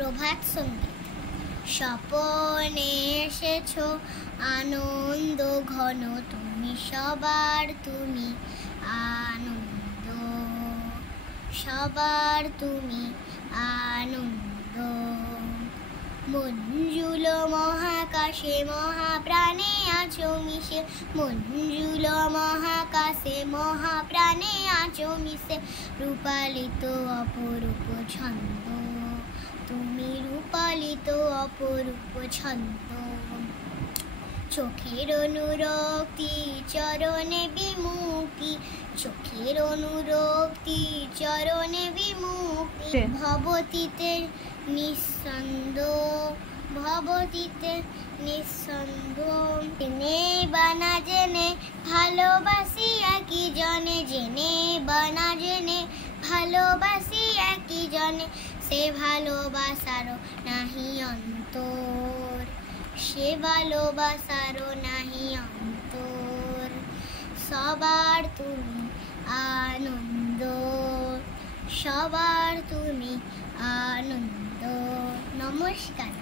প্রভাত সঙ্গীত। স্বপনে এসেছো আনন্দ ঘন, তুমি সবার তুমি আনন্দ, সবার তুমি আনন্দ। মঞ্জুল মহাকাশে মহাপ্রাণে আছো মিশে, মঞ্জুল মহাকাশে মহাপ্রাণে আছো মিশে। রূপালিত অপরূপ ছন্দ, তুমি রূপালিত অপরূপ ছন্দ। চোখের অনুরক্তি চরণে বিমুক্তি, চোখের অনুরক্তি চরণে বিমুক্তি। ভবতীতে নিঃসন্দ, ভবতীতে নিঃসন্দ। জেনে বা না জেনে ভালোবাসি একই জনে, জেনে বা না জেনে ভালোবাসি একই জনে। সে ভালোবাসারও নাহি অন্তর, সে ভালোবাসারও নাহি অন্তর। সবার তুমি আনন্দ, সবার তুমি আনন্দ। নমস্কার।